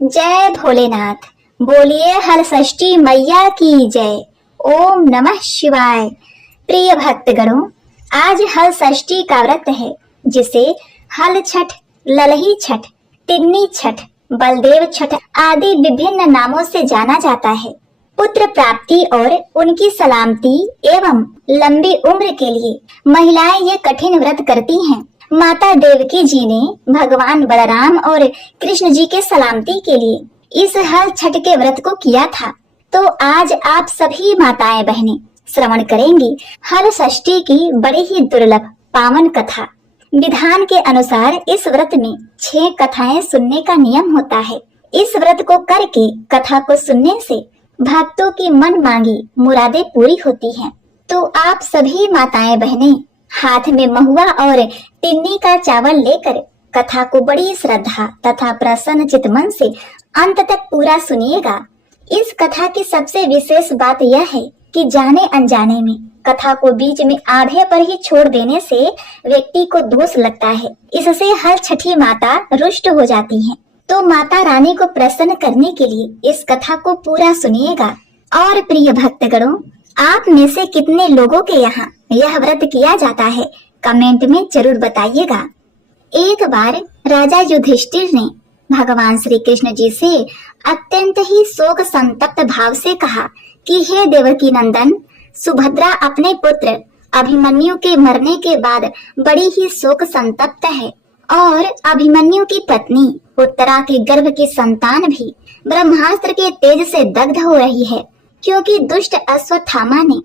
जय भोलेनाथ। बोलिए हल षष्ठी मैया की जय। ओम नमः शिवाय। प्रिय भक्तगणों, आज हल षष्ठी का व्रत है, जिसे हल छठ, ललही छठ, तिन्नी छठ, बलदेव छठ आदि विभिन्न नामों से जाना जाता है। पुत्र प्राप्ति और उनकी सलामती एवं लंबी उम्र के लिए महिलाएं ये कठिन व्रत करती हैं। माता देवकी जी ने भगवान बलराम और कृष्ण जी के सलामती के लिए इस हल छठ के व्रत को किया था। तो आज आप सभी माताएं बहनें श्रवण करेंगी हल षष्ठी की बड़ी ही दुर्लभ पावन कथा। विधान के अनुसार इस व्रत में 6 कथाएं सुनने का नियम होता है। इस व्रत को करके कथा को सुनने से भक्तों की मन मांगी मुरादें पूरी होती हैं। तो आप सभी माताएं बहनें हाथ में महुआ और तिन्नी का चावल लेकर कथा को बड़ी श्रद्धा तथा प्रसन्न चित मन से अंत तक पूरा सुनिएगा। इस कथा की सबसे विशेष बात यह है कि जाने अनजाने में कथा को बीच में आधे पर ही छोड़ देने से व्यक्ति को दोष लगता है। इससे हर छठी माता रुष्ट हो जाती हैं। तो माता रानी को प्रसन्न करने के लिए इस कथा को पूरा सुनिएगा। और प्रिय भक्तगणों, आप में से कितने लोगों के यहाँ यह व्रत किया जाता है, कमेंट में जरूर बताइएगा। एक बार राजा युधिष्ठिर ने भगवान श्री कृष्ण जी से अत्यंत ही शोक संतप्त भाव से कहा कि हे देवकी नंदन, सुभद्रा अपने पुत्र अभिमन्यु के मरने के बाद बड़ी ही शोक संतप्त है और अभिमन्यु की पत्नी उत्तरा के गर्भ की संतान भी ब्रह्मास्त्र के तेज से दग्ध हो रही है, क्योंकि दुष्ट अश्वत्थामा ने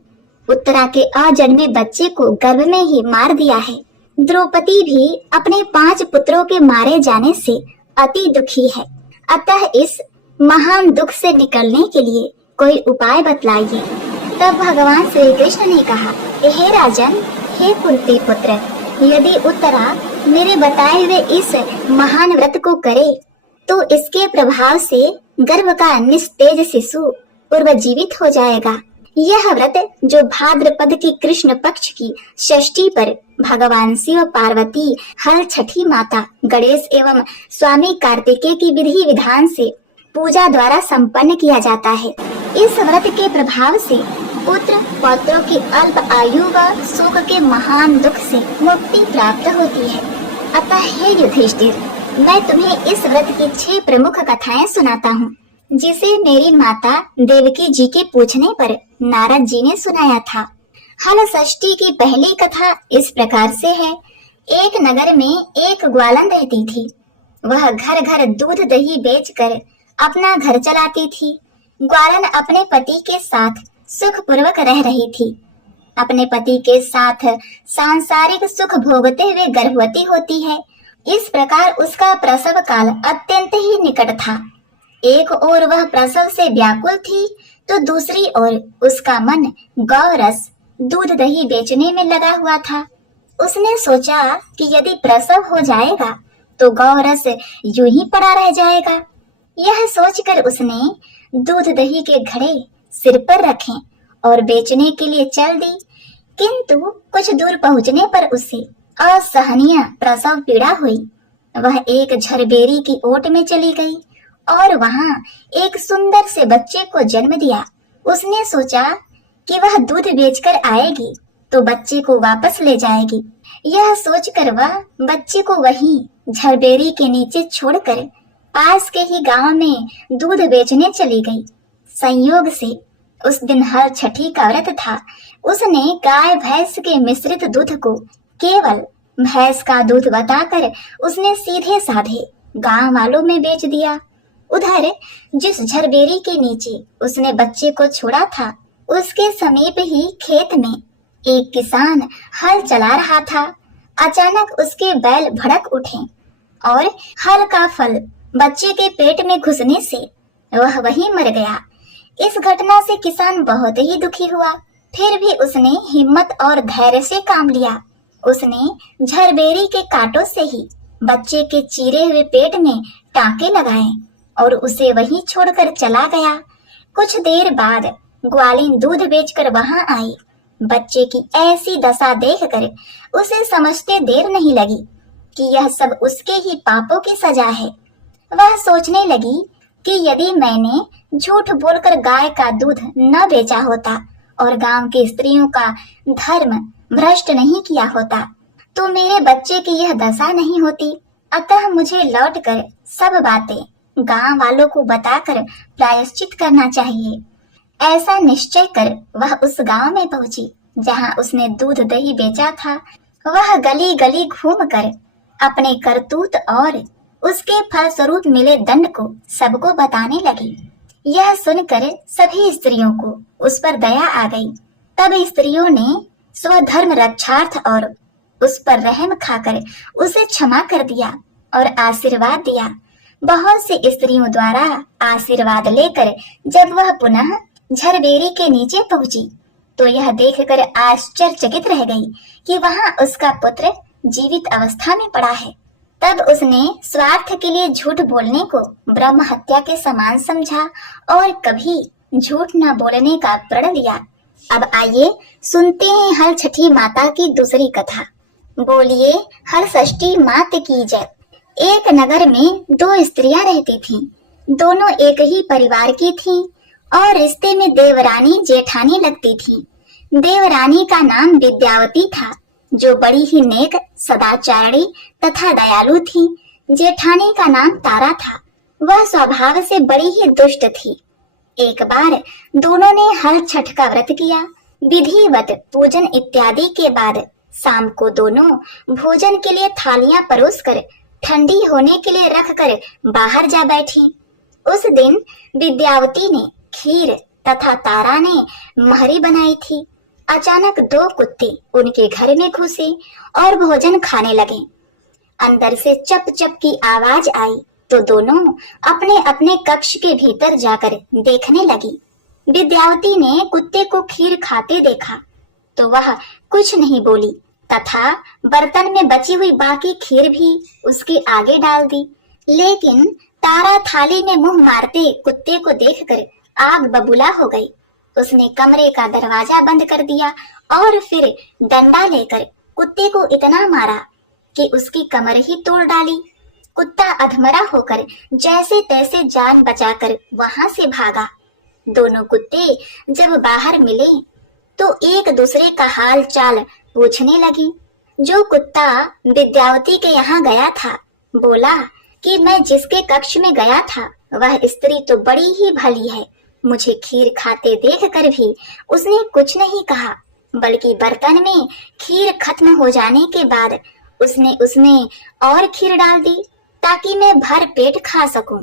उत्तरा के अजन्मे बच्चे को गर्भ में ही मार दिया है। द्रौपदी भी अपने 5 पुत्रों के मारे जाने से अति दुखी है। अतः इस महान दुख से निकलने के लिए कोई उपाय बतलाइए। तब भगवान श्री कृष्ण ने कहा, हे राजन, हे कुंती पुत्र, यदि उत्तरा मेरे बताए हुए इस महान व्रत को करे तो इसके प्रभाव से गर्भ का निस्तेज शिशु पूर्वजीवित हो जाएगा। यह व्रत जो भाद्रपद की कृष्ण पक्ष की षष्ठी पर भगवान शिव पार्वती हल छठी माता गणेश एवं स्वामी कार्तिकेय की विधि विधान से पूजा द्वारा संपन्न किया जाता है। इस व्रत के प्रभाव से पुत्र पौत्रों की अल्प आयु व शोक के महान दुख से मुक्ति प्राप्त होती है। अतः हे युधिष्ठिर, मैं तुम्हें इस व्रत की 6 प्रमुख कथाएं सुनाता हूँ, जिसे मेरी माता देवकी जी के पूछने पर नारद जी ने सुनाया था। हल षष्ठी की पहली कथा इस प्रकार से है। एक नगर में एक ग्वालन रहती थी। वह घर घर दूध दही बेचकर अपना घर चलाती थी। ग्वालन अपने पति के साथ सुख पूर्वक रह रही थी। अपने पति के साथ सांसारिक सुख भोगते हुए गर्भवती होती है। इस प्रकार उसका प्रसव काल अत्यंत ही निकट था। एक ओर वह प्रसव से व्याकुल थी, तो दूसरी ओर उसका मन गौ रस दूध दही बेचने में लगा हुआ था। उसने सोचा कि यदि प्रसव हो जाएगा तो गौ रस यूं ही पड़ा रह जाएगा। यह सोचकर उसने दूध दही के घड़े सिर पर रखे और बेचने के लिए चल दी। किंतु कुछ दूर पहुंचने पर उसे असहनीय प्रसव पीड़ा हुई। वह एक झरबेरी की ओट में चली गई और वहां एक सुंदर से बच्चे को जन्म दिया। उसने सोचा कि वह दूध बेचकर आएगी तो बच्चे को वापस ले जाएगी। यह सोचकर वह बच्चे को वहीं झरबेरी के नीचे छोड़कर पास के ही गांव में दूध बेचने चली गई। संयोग से उस दिन हर छठी का व्रत था। उसने गाय भैंस के मिश्रित दूध को केवल भैंस का दूध बताकर उसने सीधे साधे गांव वालों में बेच दिया। उधर जिस झरबेरी के नीचे उसने बच्चे को छोड़ा था, उसके समीप ही खेत में एक किसान हल चला रहा था। अचानक उसके बैल भड़क उठे और हल का फल बच्चे के पेट में घुसने से वह वहीं मर गया। इस घटना से किसान बहुत ही दुखी हुआ। फिर भी उसने हिम्मत और धैर्य से काम लिया। उसने झरबेरी के कांटों से ही बच्चे के चीरे हुए पेट में टांके लगाए और उसे वहीं छोड़कर चला गया। कुछ देर बाद ग्वालिन दूध बेचकर वहां आई। बच्चे की ऐसी दशा देखकर उसे समझते देर नहीं लगी कि यह सब उसके ही पापों की सजा है। वह सोचने लगी, कि यदि मैंने झूठ बोलकर गाय का दूध न बेचा होता और गांव की स्त्रियों का धर्म भ्रष्ट नहीं किया होता तो मेरे बच्चे की यह दशा नहीं होती। अतः मुझे लौटकर सब बातें गांव वालों को बताकर प्रायश्चित करना चाहिए। ऐसा निश्चय कर वह उस गांव में पहुंची जहां उसने दूध दही बेचा था। वह गली गली घूमकर अपने करतूत और उसके फलस्वरूप मिले दंड को सबको बताने लगी। यह सुनकर सभी स्त्रियों को उस पर दया आ गई। तब स्त्रियों ने स्वधर्म रक्षार्थ और उस पर रहम खाकर उसे क्षमा कर दिया और आशीर्वाद दिया। बहुत सी स्त्रियों द्वारा आशीर्वाद लेकर जब वह पुनः झरबेरी के नीचे पहुंची तो यह देखकर आश्चर्यचकित रह गई कि वहां उसका पुत्र जीवित अवस्था में पड़ा है। तब उसने स्वार्थ के लिए झूठ बोलने को ब्रह्म हत्या के समान समझा और कभी झूठ न बोलने का प्रण लिया। अब आइए सुनते हैं हल छठी माता की दूसरी कथा। बोलिए हल षष्ठी मात की जय। एक नगर में दो स्त्रियां रहती थीं। दोनों एक ही परिवार की थीं और रिश्ते में देवरानी जेठानी लगती थीं। देवरानी का नाम विद्यावती था जो बड़ी ही नेक सदाचारी तथा दयालु थी। जेठानी का नाम तारा था। वह स्वभाव से बड़ी ही दुष्ट थी। एक बार दोनों ने हल छठ का व्रत किया। विधिवत पूजन इत्यादि के बाद शाम को दोनों भोजन के लिए थालियां परोसकर ठंडी होने के लिए रखकर बाहर जा बैठी। उस दिन विद्यावती ने खीर तथा तारा ने महरी बनाई थी। अचानक दो कुत्ते उनके घर में घुसे और भोजन खाने लगे। अंदर से चप चप की आवाज आई तो दोनों अपने अपने कक्ष के भीतर जाकर देखने लगी। विद्यावती ने कुत्ते को खीर खाते देखा तो वह कुछ नहीं बोली तथा बर्तन में बची हुई बाकी खीर भी उसके आगे डाल दी। लेकिन तारा थाली में मुंह मारते कुत्ते को देखकर आग बबूला हो गई। उसने कमरे का दरवाजा बंद कर दिया और फिर डंडा लेकर कुत्ते को इतना मारा कि उसकी कमर ही तोड़ डाली। कुत्ता अधमरा होकर जैसे तैसे जान बचाकर वहां से भागा। दोनों कुत्ते जब बाहर मिले तो एक दूसरे का हाल चाल पूछने लगी। जो कुत्ता विद्यावती के यहाँ गया था बोला कि मैं जिसके कक्ष में गया था वह स्त्री तो बड़ी ही भली है। मुझे खीर खाते देखकर भी उसने कुछ नहीं कहा, बल्कि बर्तन में खीर खत्म हो जाने के बाद उसने उसमें और खीर डाल दी ताकि मैं भर पेट खा सकूं।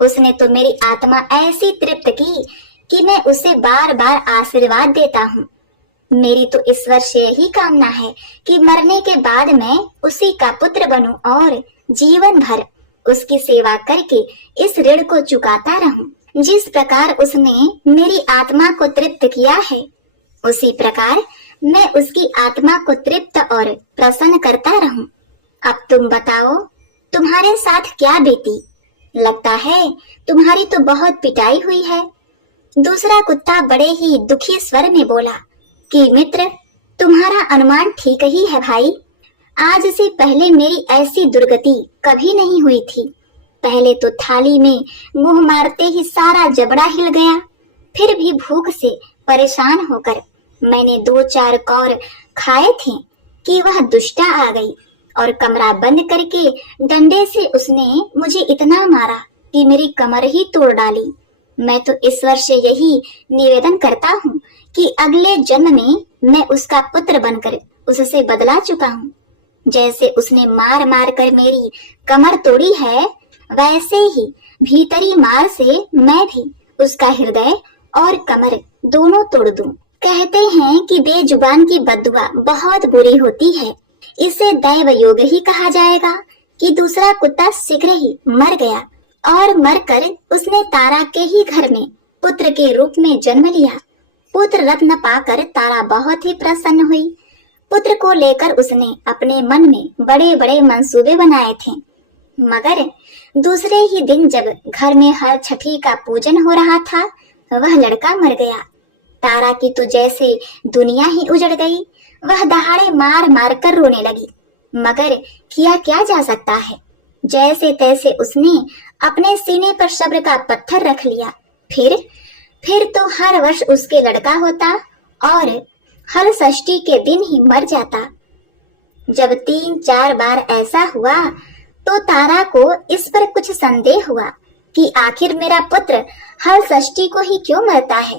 उसने तो मेरी आत्मा ऐसी तृप्त की कि मैं उसे बार बार आशीर्वाद देता हूँ। मेरी तो ईश्वर से यही कामना है कि मरने के बाद मैं उसी का पुत्र बनूं और जीवन भर उसकी सेवा करके इस ऋण को चुकाता रहूं। जिस प्रकार उसने मेरी आत्मा को तृप्त किया है उसी प्रकार मैं उसकी आत्मा को तृप्त और प्रसन्न करता रहूं। अब तुम बताओ तुम्हारे साथ क्या बीती? लगता है तुम्हारी तो बहुत पिटाई हुई है। दूसरा कुत्ता बड़े ही दुखी स्वर में बोला कि मित्र, तुम्हारा अनुमान ठीक ही है भाई। आज से पहले मेरी ऐसी दुर्गति कभी नहीं हुई थी। पहले तो थाली में मुंह मारते ही सारा जबड़ा हिल गया। फिर भी भूख से परेशान होकर मैंने 2-4 कौर खाए थे कि वह दुष्टा आ गई और कमरा बंद करके डंडे से उसने मुझे इतना मारा कि मेरी कमर ही तोड़ डाली। मैं तो ईश्वर से यही निवेदन करता हूँ कि अगले जन्म में मैं उसका पुत्र बनकर उससे बदला चुका हूँ। जैसे उसने मार मार कर मेरी कमर तोड़ी है वैसे ही भीतरी मार से मैं भी उसका हृदय और कमर दोनों तोड़ दूं। कहते हैं कि बेजुबान की बद्दुआ बहुत बुरी होती है। इसे दैव योग ही कहा जाएगा कि दूसरा कुत्ता शीघ्र ही मर गया और मरकर उसने तारा के ही घर में पुत्र के रूप में जन्म लिया। पुत्र रत्न पाकर तारा बहुत ही प्रसन्न हुई। पुत्र को लेकर उसने अपने मन में बड़े बड़े मंसूबे बनाए थे, मगर दूसरे ही दिन जब घर में हर छठी का पूजन हो रहा था वह लड़का मर गया। तारा की तो जैसे दुनिया ही उजड़ गई। वह दहाड़े मार मार कर रोने लगी, मगर किया क्या जा सकता है। जैसे तैसे उसने अपने सीने पर सब्र का पत्थर रख लिया। फिर तो हर वर्ष उसके लड़का होता और हल षष्ठी के दिन ही मर जाता। जब 3-4 बार ऐसा हुआ तो तारा को इस पर कुछ संदेह हुआ कि आखिर मेरा पुत्र हल षष्ठी को ही क्यों मरता है।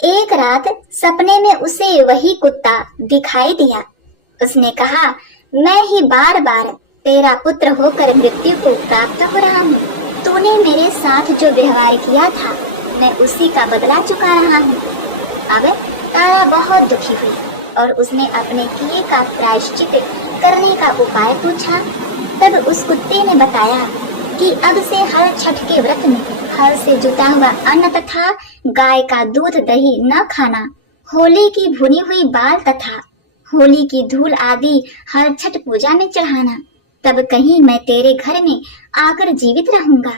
एक रात सपने में उसे वही कुत्ता दिखाई दिया। उसने कहा, मैं ही बार बार तेरा पुत्र होकर मृत्यु को प्राप्त हो रहा हूँ। तूने मेरे साथ जो व्यवहार किया था मैं उसी का बदला चुका रहा हूँ। अब तारा बहुत दुखी हुई और उसने अपने किए का प्रायश्चित करने का उपाय पूछा। तब उस कुत्ते ने बताया कि अब से हर छठ के व्रत में हल से जुता हुआ अन्न तथा गाय का दूध दही न खाना, होली की भुनी हुई बाल तथा होली की धूल आदि हर छठ पूजा में चढ़ाना। तब कहीं मैं तेरे घर में आकर जीवित रहूंगा।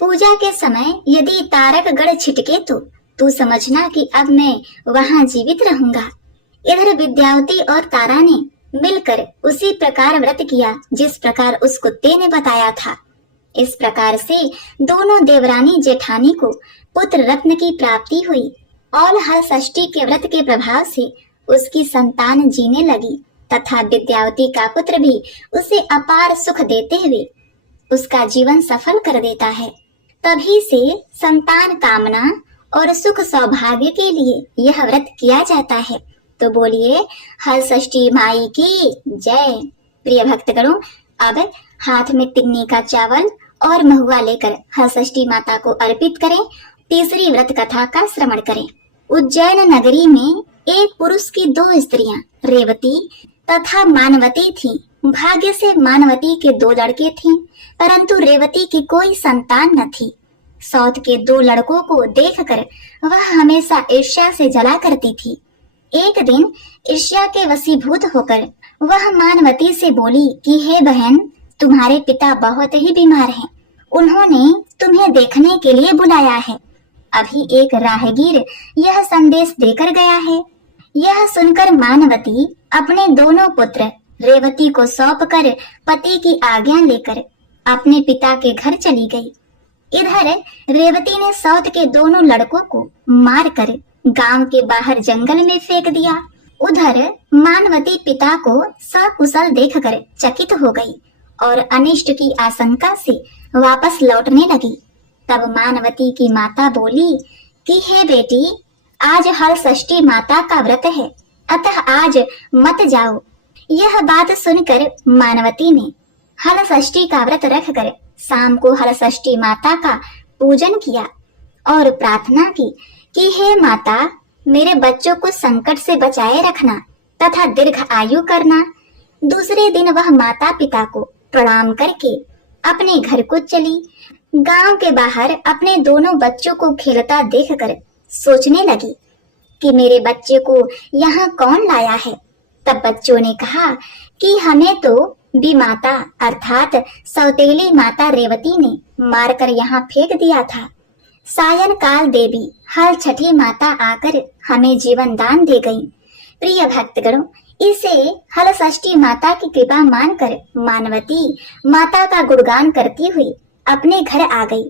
पूजा के समय यदि तारक गढ़ छिटके तो तू समझना कि अब मैं वहां जीवित रहूंगा। इधर विद्यावती और तारा ने मिलकर उसी प्रकार व्रत किया जिस प्रकार उस कुत्ते ने बताया था। इस प्रकार से दोनों देवरानी जेठानी को पुत्र रत्न की प्राप्ति हुई और हल षष्ठी के व्रत के प्रभाव से उसकी संतान जीने लगी तथा विद्यावती का पुत्र भी उसे अपार सुख देते हुए उसका जीवन सफल कर देता है। तभी से संतान कामना और सुख सौभाग्य के लिए यह व्रत किया जाता है। तो बोलिए हल षष्ठी माई की जय। प्रिय भक्तगणों, अब हाथ में तिन्नी का चावल और महुआ लेकर हल षष्ठी माता को अर्पित करें। तीसरी व्रत कथा का श्रवण करें। उज्जैन नगरी में एक पुरुष की 2 स्त्रियां रेवती तथा मानवती थीं। भाग्य से मानवती के 2 लड़के थे, परंतु रेवती की कोई संतान न थी। सौत के 2 लड़कों को देखकर वह हमेशा ईर्ष्या से जला करती थी। एक दिन ईर्ष्या के वशीभूत होकर वह मानवती से बोली कि हे बहन, तुम्हारे पिता बहुत ही बीमार हैं। उन्होंने तुम्हें देखने के लिए बुलाया है। अभी एक राहगीर यह संदेश देकर गया है। यह सुनकर मानवती अपने दोनों पुत्र रेवती को सौंपकर पति की आज्ञा लेकर अपने पिता के घर चली गई। इधर रेवती ने सौत के दोनों लड़कों को मारकर गांव के बाहर जंगल में फेंक दिया। उधर मानवती पिता को सकुशल देखकर चकित हो गई और अनिष्ट की आशंका से वापस लौटने लगी। तब मानवती की माता बोली कि हे बेटी, आज हल षष्ठी माता का व्रत है, अतः आज मत जाओ। यह बात सुनकर मानवती ने हल षष्ठी का व्रत रखकर शाम को हल षष्ठी माता का पूजन किया और प्रार्थना की कि हे माता, मेरे बच्चों को संकट से बचाए रखना तथा दीर्घ आयु करना। दूसरे दिन वह माता पिता को प्रणाम करके अपने घर को चली। गांव के बाहर अपने दोनों बच्चों को खेलता देखकर सोचने लगी कि मेरे बच्चे को यहाँ कौन लाया है। तब बच्चों ने कहा कि हमें तो बीमाता अर्थात सौतेली माता रेवती ने मारकर यहाँ फेंक दिया था। सायं काल देवी हल छठी माता आकर हमें जीवन दान दे गई। प्रिय भक्तगणों, इसे हल षष्ठी माता की कृपा मानकर मानवती माता का गुणगान करती हुई अपने घर आ गई।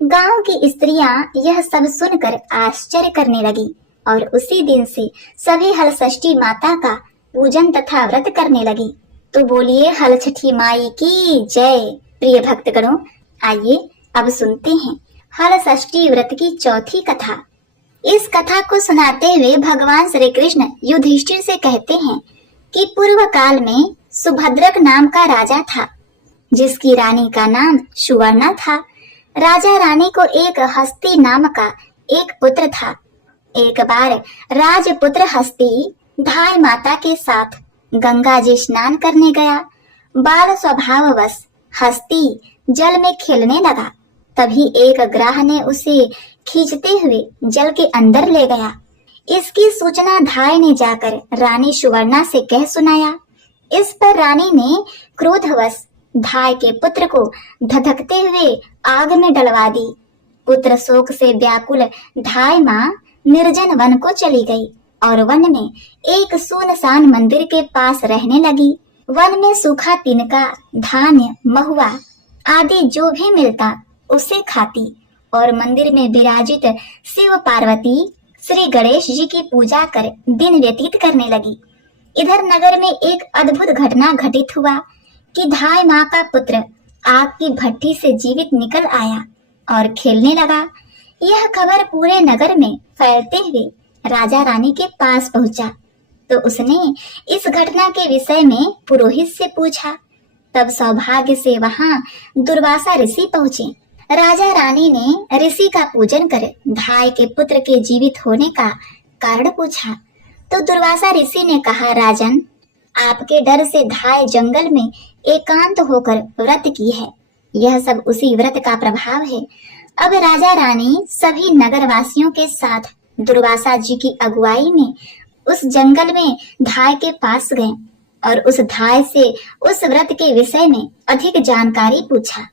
गांव की स्त्रियां यह सब सुनकर आश्चर्य करने लगी और उसी दिन से सभी हल षष्ठी माता का पूजन तथा व्रत करने लगी। तो बोलिए हल छठी माई की जय। प्रिय भक्तगणों, आइए अब सुनते हैं हल षष्ठी व्रत की चौथी कथा। इस कथा को सुनाते हुए भगवान श्री कृष्ण युधिष्ठिर से कहते हैं कि पूर्व काल में सुभद्रक नाम का राजा था, जिसकी रानी का नाम सुवर्णा था। राजा रानी को एक हस्ती नाम का एक पुत्र था। एक बार राजपुत्र हस्ती धाय माता के साथ गंगा जी स्नान करने गया। बाल स्वभाववश हस्ती जल में खेलने लगा। तभी एक ग्राह ने उसे खींचते हुए जल के अंदर ले गया। इसकी सूचना धाय ने जाकर रानी सुवर्णा से कह सुनाया। इस पर रानी ने क्रोधवश धाय के पुत्र को धधकते हुए आग में डलवा दी। पुत्र शोक से व्याकुल धाय माँ निर्जन वन को चली गई और वन में एक सुनसान मंदिर के पास रहने लगी। वन में सूखा तिनका, धान्य, महुआ आदि जो भी मिलता उसे खाती और मंदिर में विराजित शिव पार्वती श्री गणेश जी की पूजा कर दिन व्यतीत करने लगी। इधर नगर में एक अद्भुत घटना घटित हुआ कि धाय माँ का पुत्र आग की भट्टी से जीवित निकल आया और खेलने लगा। यह खबर पूरे नगर में फैलते हुए राजा रानी के पास पहुंचा, तो उसने इस घटना के विषय में पुरोहित से पूछा। तब सौभाग्य से वहां दुर्वासा ऋषि पहुंचे। राजा रानी ने ऋषि का पूजन कर धाय के पुत्र के जीवित होने का कारण पूछा, तो दुर्वासा ऋषि ने कहा, राजन, आपके डर से धाय जंगल में एकांत होकर व्रत की है। यह सब उसी व्रत का प्रभाव है। अब राजा रानी सभी नगरवासियों के साथ दुर्वासा जी की अगुवाई में उस जंगल में धाय के पास गए और उस धाय से उस व्रत के विषय में अधिक जानकारी पूछा।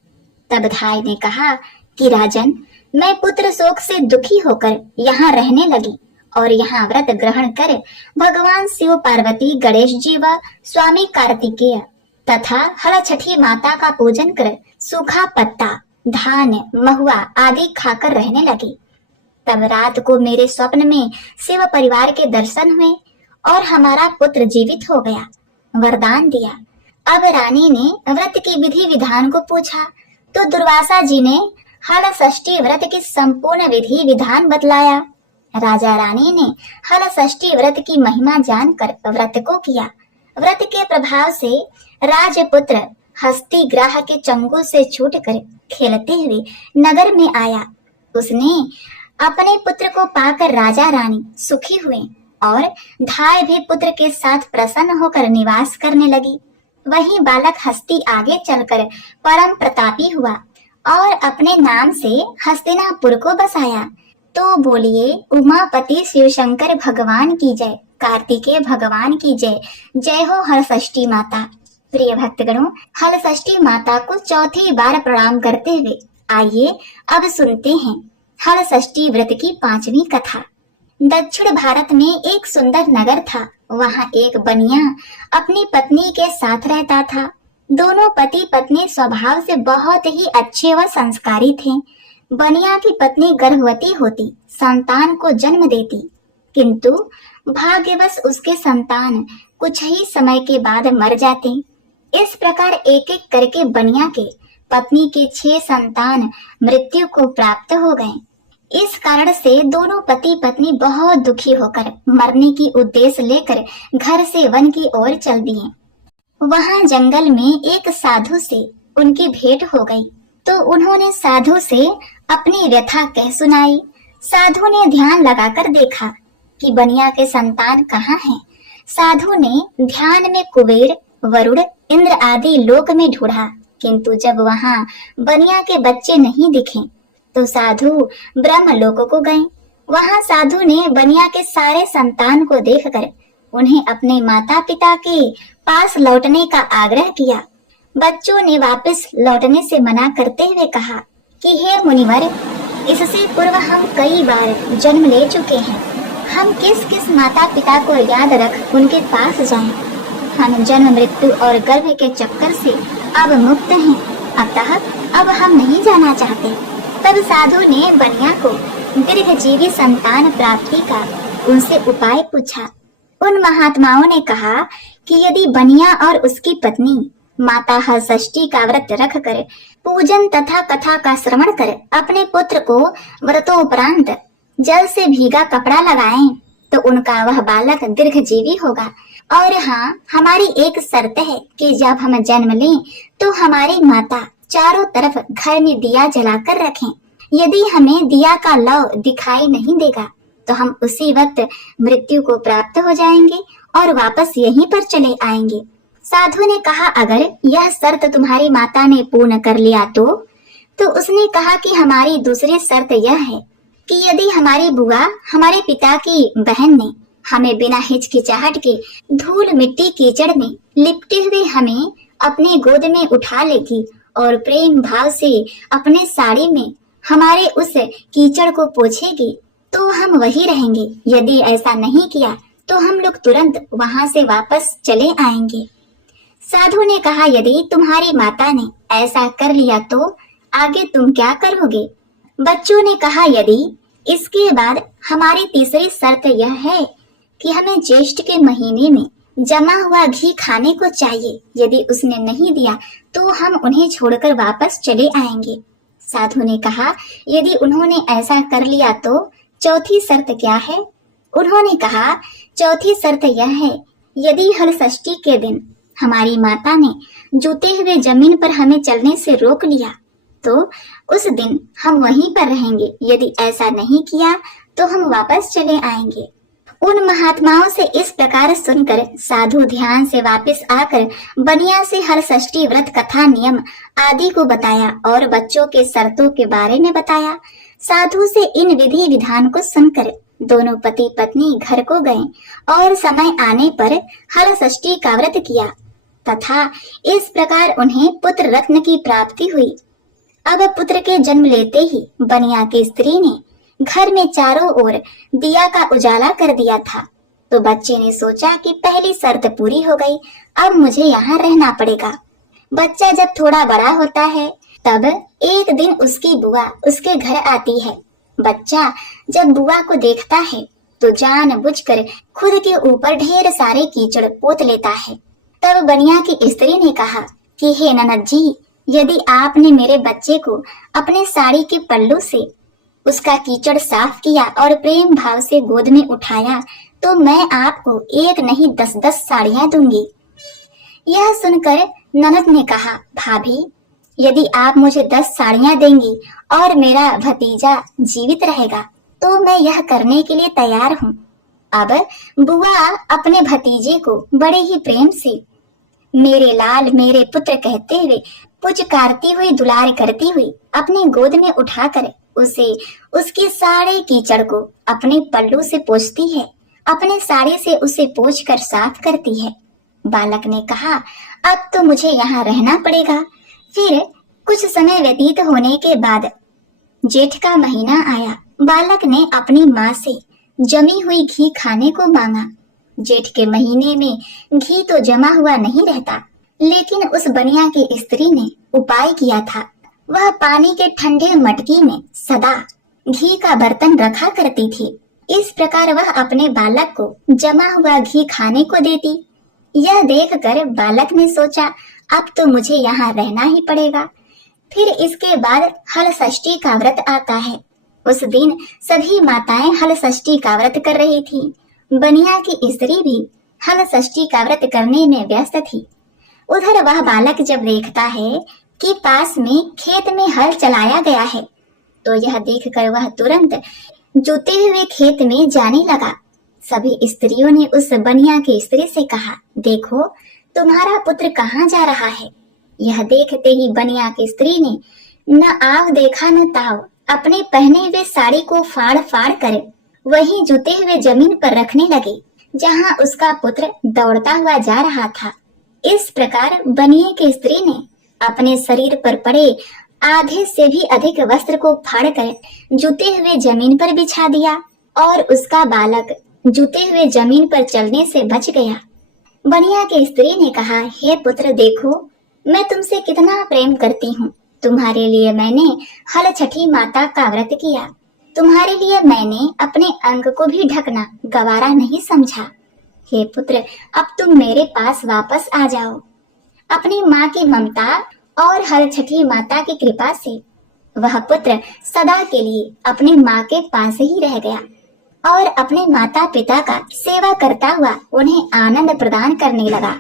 तब धाय ने कहा कि राजन, मैं पुत्र शोक से दुखी होकर यहाँ रहने लगी और यहाँ व्रत ग्रहण कर भगवान शिव पार्वती गणेश जी व स्वामी कार्तिकेय तथा हलछठी माता का पूजन कर सूखा पत्ता, धान्य, महुआ आदि खाकर रहने लगी। तब रात को मेरे स्वप्न में शिव परिवार के दर्शन हुए और हमारा पुत्र जीवित हो गया, वरदान दिया। अब रानी ने व्रत की विधि विधान को पूछा, तो दुर्वासा जी ने हल षष्ठी व्रत की संपूर्ण विधि विधान बतलाया। राजा रानी ने हल षष्ठी व्रत की महिमा जानकर व्रत को किया। व्रत के प्रभाव से राजपुत्र हस्ती ग्राह के चंगुल से छूटकर खेलते हुए नगर में आया। उसने अपने पुत्र को पाकर राजा रानी सुखी हुए और धाय भी पुत्र के साथ प्रसन्न होकर निवास करने लगी। वही बालक हस्ती आगे चलकर परम प्रतापी हुआ और अपने नाम से हस्तिनापुर को बसाया। तो बोलिए, उमापति शिव शंकर भगवान की जय, कार्तिकेय भगवान की जय, जय हो हलषष्ठी माता। प्रिय भक्तगणों, हलषष्ठी माता को चौथी बार प्रणाम करते हुए आइए अब सुनते हैं हलषष्ठी व्रत की 5वीं कथा। दक्षिण भारत में एक सुंदर नगर था। वहाँ एक बनिया अपनी पत्नी के साथ रहता था। दोनों पति पत्नी स्वभाव से बहुत ही अच्छे व संस्कारी थे। बनिया की पत्नी गर्भवती होती, संतान को जन्म देती, किंतु भाग्यवश उसके संतान कुछ ही समय के बाद मर जाते। इस प्रकार एक एक करके बनिया के पत्नी के 6 संतान मृत्यु को प्राप्त हो गए। इस कारण से दोनों पति पत्नी बहुत दुखी होकर मरने की उद्देश्य लेकर घर से वन की ओर चल दिए। वहां जंगल में एक साधु से उनकी भेंट हो गई, तो उन्होंने साधु से अपनी व्यथा कह सुनाई। साधु ने ध्यान लगाकर देखा कि बनिया के संतान कहाँ हैं। साधु ने ध्यान में कुबेर, वरुण, इंद्र आदि लोक में ढूंढा, किंतु जब वहां बनिया के बच्चे नहीं दिखे तो साधु ब्रह्मलोक को गए। वहां साधु ने बनिया के सारे संतान को देखकर उन्हें अपने माता पिता के पास लौटने का आग्रह किया। बच्चों ने वापस लौटने से मना करते हुए कहा कि हे मुनिवर, इससे पूर्व हम कई बार जन्म ले चुके हैं। हम किस किस माता पिता को याद रख उनके पास जाएं? हम जन्म मृत्यु और गर्भ के चक्कर से अब मुक्त हैं, अतः अब हम नहीं जाना चाहते। तब साधु ने बनिया को दीर्घजीवी संतान प्राप्ति का उनसे उपाय पूछा। उन महात्माओं ने कहा कि यदि बनिया और उसकी पत्नी माता हलषष्ठी का व्रत रख कर पूजन तथा कथा का श्रवण कर अपने पुत्र को व्रतोपरांत जल से भीगा कपड़ा लगाएं, तो उनका वह बालक दीर्घजीवी होगा। और हाँ, हमारी एक शर्त है कि जब हम जन्म लें तो हमारी माता चारों तरफ घर में दिया जलाकर रखें। यदि हमें दिया का लौ दिखाई नहीं देगा तो हम उसी वक्त मृत्यु को प्राप्त हो जाएंगे और वापस यहीं पर चले आएंगे। साधु ने कहा, अगर यह शर्त तुम्हारी माता ने पूर्ण कर लिया तो उसने कहा कि हमारी दूसरी शर्त यह है कि यदि हमारी बुआ हमारे पिता की बहन ने हमें बिना हिचकिचाहट के धूल मिट्टी कीचड़ में लिपटे हुए हमें अपने गोद में उठा लेगी और प्रेम भाव से अपने साड़ी में हमारे उस कीचड़ को पोंछेगी तो हम वही रहेंगे। यदि ऐसा नहीं किया तो हम लोग तुरंत वहां से वापस चले आएंगे। साधु ने कहा, यदि तुम्हारी माता ने ऐसा कर लिया तो आगे तुम क्या करोगे? बच्चों ने कहा, यदि इसके बाद हमारी तीसरी शर्त यह है कि हमें ज्येष्ठ के महीने में जमा हुआ घी खाने को चाहिए। यदि उसने नहीं दिया तो हम उन्हें छोड़कर वापस चले आएंगे। साधु ने कहा, यदि उन्होंने ऐसा कर लिया तो चौथी शर्त क्या है? उन्होंने कहा, चौथी शर्त यह है, यदि हल षष्ठी के दिन हमारी माता ने जूते हुए जमीन पर हमें चलने से रोक लिया तो उस दिन हम वहीं पर रहेंगे। यदि ऐसा नहीं किया तो हम वापस चले आएंगे। उन महात्माओं से इस प्रकार सुनकर साधु ध्यान से वापस आकर बनिया से हल षष्ठी व्रत कथा नियम आदि को बताया और बच्चों के शर्तों के बारे में बताया। साधु से इन विधि विधान को सुनकर दोनों पति पत्नी घर को गए और समय आने पर हल षष्ठी का व्रत किया तथा इस प्रकार उन्हें पुत्र रत्न की प्राप्ति हुई। अब पुत्र के जन्म लेते ही बनिया की स्त्री ने घर में चारों ओर दिया का उजाला कर दिया था। तो बच्चे ने सोचा कि पहली शर्त पूरी हो गई, अब मुझे यहाँ रहना पड़ेगा। बच्चा जब थोड़ा बड़ा होता है तब एक दिन उसकी बुआ उसके घर आती है। बच्चा जब बुआ को देखता है तो जानबूझकर खुद के ऊपर ढेर सारे कीचड़ पोत लेता है। तब बनिया की स्त्री ने कहा कि हे ननद जी, यदि आपने मेरे बच्चे को अपने साड़ी के पल्लू से उसका कीचड़ साफ किया और प्रेम भाव से गोद में उठाया तो मैं आपको एक नहीं 10-10 साड़ियां दूंगी। यह सुनकर ननद ने कहा, भाभी, यदि आप मुझे 10 साड़ियां देंगी और मेरा भतीजा जीवित रहेगा तो मैं यह करने के लिए तैयार हूँ। अब बुआ अपने भतीजे को बड़े ही प्रेम से मेरे लाल मेरे पुत्र कहते हुए पुचकारती हुई दुलार करती हुई अपनी गोद में उठाकर उसे उसके सारे कीचड़ को अपने पल्लू से पोंछती है, अपने साड़ी से उसे पोंछकर साफ करती है। बालक ने कहा, अब तो मुझे यहाँ रहना पड़ेगा। फिर कुछ समय व्यतीत होने के बाद जेठ का महीना आया। बालक ने अपनी माँ से जमी हुई घी खाने को मांगा। जेठ के महीने में घी तो जमा हुआ नहीं रहता, लेकिन उस बनिया की स्त्री ने उपाय किया था। वह पानी के ठंडे मटकी में सदा घी का बर्तन रखा करती थी। इस प्रकार वह अपने बालक को जमा हुआ घी खाने को देती। यह देखकर बालक ने सोचा, अब तो मुझे यहाँ रहना ही पड़ेगा। फिर इसके बाद हल षष्ठी का व्रत आता है। उस दिन सभी माताएं हल षष्ठी का व्रत कर रही थी। बनिया की स्त्री भी हल षष्ठी का व्रत करने में व्यस्त थी। उधर वह बालक जब देखता है कि पास में खेत में हल चलाया गया है तो यह देखकर वह तुरंत जूते हुए खेत में जाने लगा। सभी स्त्रियों ने उस बनिया की स्त्री से कहा, देखो तुम्हारा पुत्र कहाँ जा रहा है। यह देखते ही बनिया की स्त्री ने न आव देखा न ताव अपने पहने हुए साड़ी को फाड़ फाड़ कर वहीं जूते हुए जमीन पर रखने लगी जहाँ उसका पुत्र दौड़ता हुआ जा रहा था। इस प्रकार बनिए की स्त्री ने अपने शरीर पर पड़े आधे से भी अधिक वस्त्र को फाड़कर जूते हुए जमीन पर बिछा दिया और उसका बालक जूते हुए जमीन पर चलने से बच गया। बनिया की स्त्री ने कहा, हे पुत्र, देखो मैं तुमसे कितना प्रेम करती हूँ। तुम्हारे लिए मैंने हल छठी माता का व्रत किया। तुम्हारे लिए मैंने अपने अंग को भी ढकना गवारा नहीं समझा। हे पुत्र, अब तुम मेरे पास वापस आ जाओ। अपनी माँ की ममता और हल छठी माता की कृपा से वह पुत्र सदा के लिए अपनी माँ के पास ही रह गया और अपने माता पिता का सेवा करता हुआ उन्हें आनंद प्रदान करने लगा।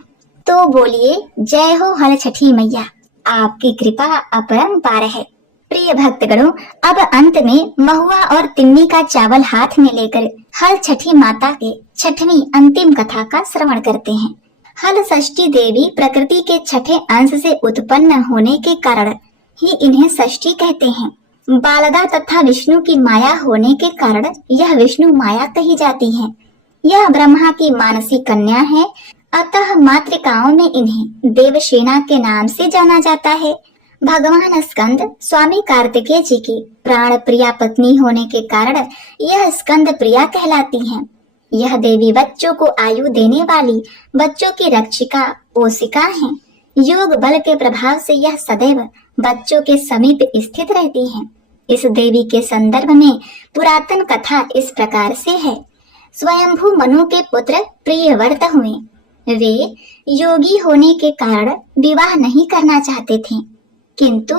तो बोलिए, जय हो हल छठी मैया, आपकी कृपा अपरंपार है। प्रिय भक्तगणों, अब अंत में महुआ और तिन्नी का चावल हाथ में लेकर हल छठी माता के छठवीं अंतिम कथा का श्रवण करते हैं। हल षष्ठी देवी प्रकृति के छठे अंश से उत्पन्न होने के कारण ही इन्हें षष्ठी कहते हैं। बालदा तथा विष्णु की माया होने के कारण यह विष्णु माया कही जाती है। यह ब्रह्मा की मानसी कन्या है, अतः मातृकाओं में इन्हें देवसेना के नाम से जाना जाता है। भगवान स्कंद स्वामी कार्तिकेय जी की प्राण प्रिया पत्नी होने के कारण यह स्कंद प्रिया कहलाती हैं। यह देवी बच्चों को आयु देने वाली, बच्चों की रक्षिका पोषिका हैं। योग बल के प्रभाव से यह सदैव बच्चों के समीप स्थित रहती हैं। इस देवी के संदर्भ में पुरातन कथा इस प्रकार से है। स्वयंभू मनु के पुत्र प्रियव्रत हुए। वे योगी होने के कारण विवाह नहीं करना चाहते थे, किंतु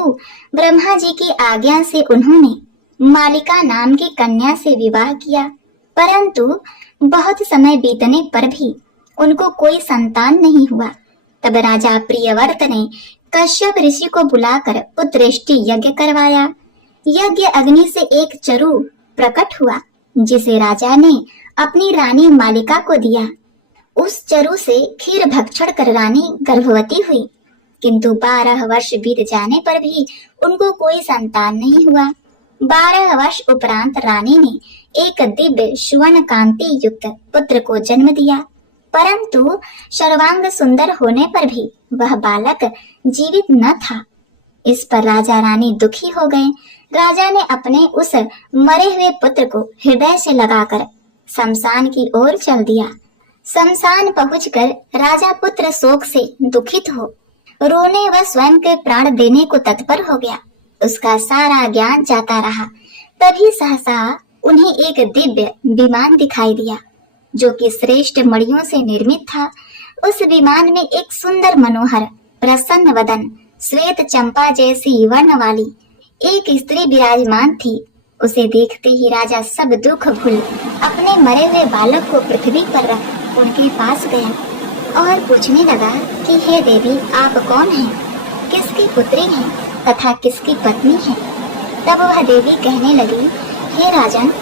ब्रह्मा जी की आज्ञा से उन्होंने मालिका नाम की कन्या से विवाह किया। परंतु बहुत समय बीतने पर भी उनको कोई संतान नहीं हुआ। तब राजा प्रियव्रत ने कश्यप ऋषि को बुलाकर पुत्रेष्टि यज्ञ करवाया। यज्ञ अग्नि से एक चरु प्रकट हुआ, जिसे राजा ने अपनी रानी मालिका को दिया। उस चरु से खीर भक्षण कर रानी गर्भवती हुई, किंतु 12 वर्ष बीत जाने पर भी उनको कोई संतान नहीं हुआ। 12 वर्ष उपरांत रानी ने एक दिव्य सुवर्ण कांति युक्त पुत्र को जन्म दिया, परंतु सर्वांग सुंदर होने पर भी वह बालक जीवित न था। इस पर राजा रानी दुखी हो गए। राजा ने अपने उस मरे हुए पुत्र को हृदय से लगाकर शमशान की ओर चल दिया। शमशान पहुंचकर राजा पुत्र शोक से दुखित हो रोने व स्वयं के प्राण देने को तत्पर हो गया। उसका सारा ज्ञान जाता रहा। तभी सहसा उन्हें एक दिव्य विमान दिखाई दिया, जो कि श्रेष्ठ मणियों से निर्मित था। उस विमान में एक सुंदर मनोहर प्रसन्न वदन श्वेत चंपा जैसी वर्ण वाली एक स्त्री विराजमान थी। उसे देखते ही राजा सब दुख भूल अपने मरे हुए बालक को पृथ्वी पर रख उनके पास गया और पूछने लगा कि हे देवी, आप कौन हैं, किसकी पुत्री हैं तथा किसकी पत्नी हैं। तब वह देवी कहने लगी, हे राजन,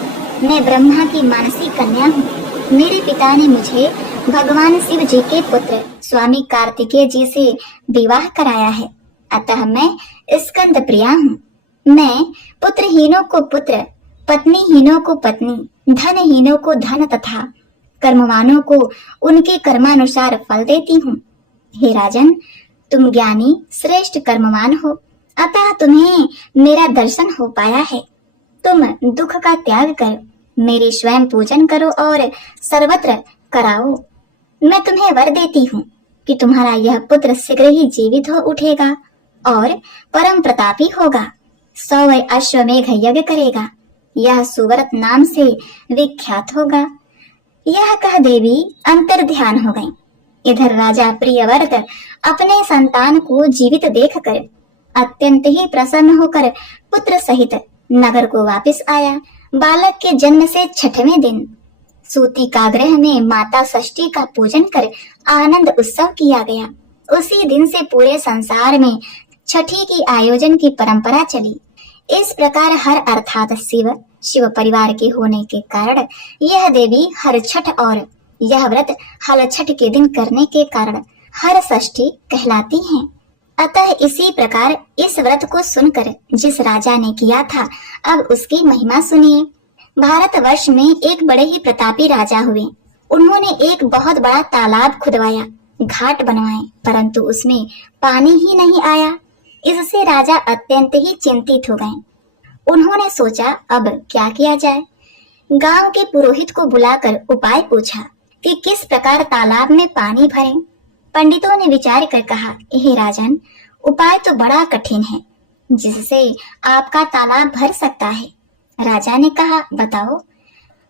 मैं ब्रह्मा की मानसी कन्या हूँ। मेरे पिता ने मुझे भगवान शिव जी के पुत्र स्वामी कार्तिकेय जी से विवाह कराया है, अतः मैं स्कंद प्रिया हूँ। मैं पुत्रहीनों को पुत्र, पत्नीहीनों को पत्नी, धनहीनों को धन तथा कर्मवानों को उनके कर्मानुसार फल देती हूँ। हे राजन, तुम ज्ञानी श्रेष्ठ कर्मवान हो, अतः तुम्हें मेरा दर्शन हो पाया है। तुम दुख का त्याग करो, मेरी स्वयं पूजन करो और सर्वत्र कराओ। मैं तुम्हें वर देती हूँ कि तुम्हारा यह पुत्र शीघ्र ही जीवित हो उठेगा और परम प्रतापी होगा। 100 अश्वमेघ यज्ञ करेगा, यह सुव्रत नाम से विख्यात होगा। यह कह देवी अंतर ध्यान हो गई। इधर राजा प्रियव्रत अपने संतान को जीवित देखकर अत्यंत ही प्रसन्न होकर पुत्र सहित नगर को वापस आया। बालक के जन्म से 6वें दिन सूती काग्रह में माता षष्ठी का पूजन कर आनंद उत्सव किया गया। उसी दिन से पूरे संसार में छठी की आयोजन की परंपरा चली। इस प्रकार हर अर्थात शिव परिवार के होने के कारण यह देवी हर छठ और यह व्रत हल छठ के दिन करने के कारण हर षष्ठी कहलाती हैं। अतः इसी प्रकार इस व्रत को सुनकर जिस राजा ने किया था, अब उसकी महिमा सुनिए। भारतवर्ष में एक बड़े ही प्रतापी राजा हुए। उन्होंने एक बहुत बड़ा तालाब खुदवाया, घाट बनवाए, परंतु उसमें पानी ही नहीं आया। इससे राजा अत्यंत ही चिंतित हो गए। उन्होंने सोचा, अब क्या किया जाए। गांव के पुरोहित को बुलाकर उपाय पूछा कि किस प्रकार तालाब में पानी भरें। पंडितों ने विचार कर कहा, हे राजन, उपाय तो बड़ा कठिन है जिससे आपका तालाब भर सकता है। राजा ने कहा, बताओ।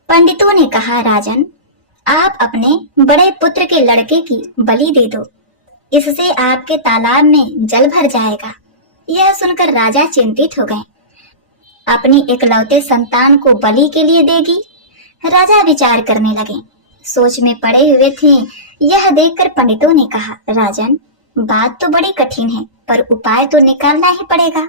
पंडितों ने कहा, राजन, आप अपने बड़े पुत्र के लड़के की बलि दे दो, इससे आपके तालाब में जल भर जाएगा। यह सुनकर राजा चिंतित हो गए। अपनी इकलौते संतान को बलि के लिए देगी? राजा विचार करने लगे, सोच में पड़े हुए थे। यह देखकर पंडितों ने कहा, राजन, बात तो बड़ी कठिन है, पर उपाय तो निकालना ही पड़ेगा।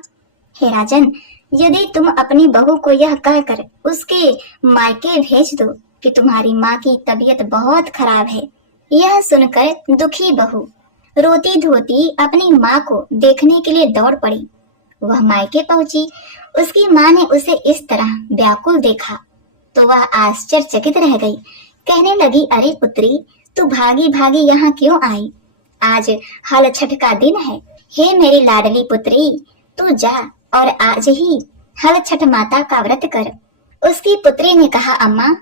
हे राजन, यदि तुम अपनी बहू को यह कहकर उसके मायके भेज दो कि तुम्हारी माँ की तबीयत बहुत खराब है। यह सुनकर दुखी बहू रोती धोती अपनी माँ को देखने के लिए दौड़ पड़ी। वह मायके पहुंची। उसकी माँ ने उसे इस तरह व्याकुल देखा तो वह आश्चर्यचकित रह गई। कहने लगी, अरे पुत्री, तू भागी भागी यहाँ क्यों आई? आज हल छठ का दिन है। हे मेरी लाडली पुत्री, तू जा और आज ही हल छठ माता का व्रत कर। उसकी पुत्री ने कहा, अम्मा,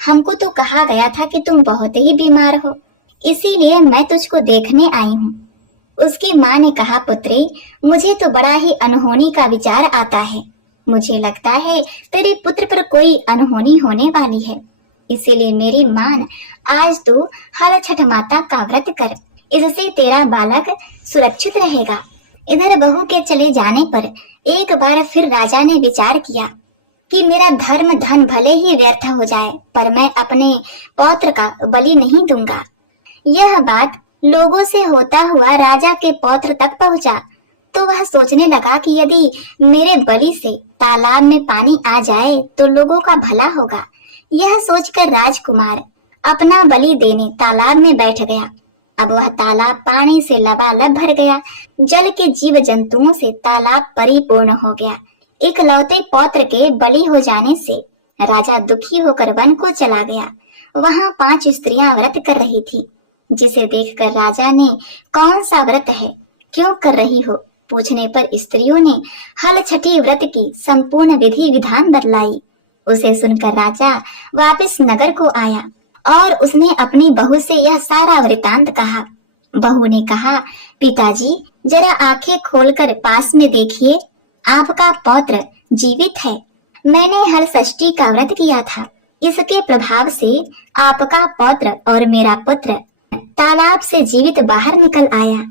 हमको तो कहा गया था कि तुम बहुत ही बीमार हो, इसीलिए मैं तुझको देखने आई हूँ। उसकी माँ ने कहा, पुत्री, मुझे तो बड़ा ही अनहोनी का विचार आता है। मुझे लगता है तेरे पुत्र पर कोई अनहोनी होने वाली है, इसीलिए मेरी मान, आज तू हर छठ माता का व्रत कर, इससे तेरा बालक सुरक्षित रहेगा। इधर बहू के चले जाने पर एक बार फिर राजा ने विचार किया कि मेरा धर्म धन भले ही व्यर्थ हो जाए, पर मैं अपने पौत्र का बलि नहीं दूंगा। यह बात लोगों से होता हुआ राजा के पौत्र तक पहुंचा, तो वह सोचने लगा कि यदि मेरे बलि से तालाब में पानी आ जाए तो लोगों का भला होगा। यह सोचकर राजकुमार अपना बलि देने तालाब में बैठ गया। अब वह तालाब पानी से लबालब भर गया। जल के जीव जंतुओं से तालाब परिपूर्ण हो गया। इकलौते पौत्र के बलि हो जाने से राजा दुखी होकर वन को चला गया। वहां 5 स्त्रियां व्रत कर रही थी, जिसे देखकर राजा ने, कौन सा व्रत है, क्यों कर रही हो, पूछने पर स्त्रियों ने हल छठी व्रत की संपूर्ण विधि विधान बतलाई। उसे सुनकर राजा वापस नगर को आया और उसने अपनी बहू से यह सारा वृतांत कहा। बहू ने कहा, पिताजी, जरा आंखें खोलकर पास में देखिए, आपका पौत्र जीवित है। मैंने हल षष्ठी का व्रत किया था, इसके प्रभाव से आपका पौत्र और मेरा पुत्र तालाब से जीवित बाहर निकल आया।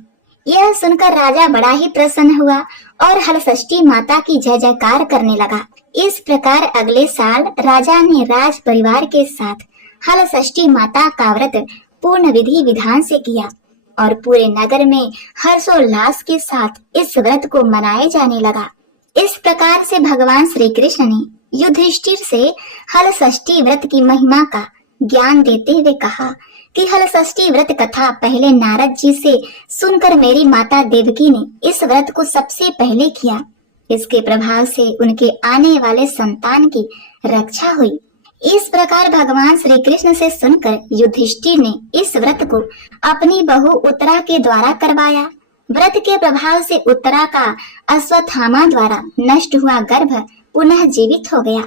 यह सुनकर राजा बड़ा ही प्रसन्न हुआ और हल षष्ठी माता की जय जयकार करने लगा। इस प्रकार अगले साल राजा ने राज परिवार के साथ हल षष्ठी माता का व्रत पूर्ण विधि विधान से किया और पूरे नगर में हर्षोल्लास के साथ इस व्रत को मनाए जाने लगा। इस प्रकार से भगवान श्री कृष्ण ने युधिष्ठिर से हल षष्ठी व्रत की महिमा का ज्ञान देते हुए कहा कि हल षष्ठी व्रत कथा पहले नारद जी से सुनकर मेरी माता देवकी ने इस व्रत को सबसे पहले किया। इसके प्रभाव से उनके आने वाले संतान की रक्षा हुई। इस प्रकार भगवान श्री कृष्ण से सुनकर युधिष्ठिर ने इस व्रत को अपनी बहू उत्तरा के द्वारा करवाया। व्रत के प्रभाव से उत्तरा का अश्वत्थामा द्वारा नष्ट हुआ गर्भ पुनः जीवित हो गया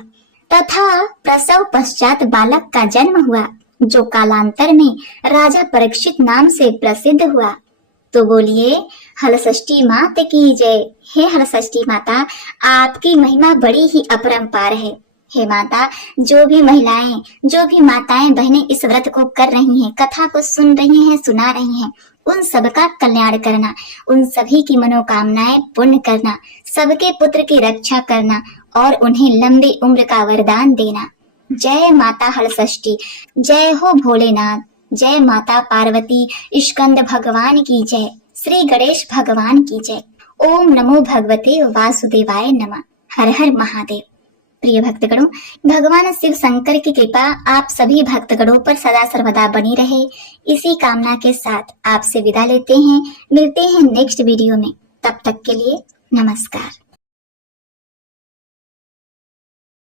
तथा प्रसव पश्चात बालक का जन्म हुआ, जो कालांतर में राजा परीक्षित नाम से प्रसिद्ध हुआ। तो बोलिए हल षष्ठी माता की जय। हे हल षष्ठी माता, आपकी महिमा बड़ी ही अपरंपार है। हे माता, जो भी महिलाएं, जो भी माताएं बहनें इस व्रत को कर रही हैं, कथा को सुन रही हैं, सुना रही हैं, उन सबका कल्याण करना, उन सभी की मनोकामनाएं पूर्ण करना, सबके पुत्र की रक्षा करना और उन्हें लंबी उम्र का वरदान देना। जय माता हल षष्ठी, जय हो भोलेनाथ, जय माता पार्वती स्कंद भगवान की जय, श्री गणेश भगवान की जय। ओम नमो भगवते वासुदेवाय नमः। हर हर महादेव। प्रिय भक्तगणों, भगवान शिव शंकर की कृपा आप सभी भक्तगणों पर सदा सर्वदा बनी रहे, इसी कामना के साथ आपसे विदा लेते हैं। मिलते हैं नेक्स्ट वीडियो में। तब तक के लिए नमस्कार।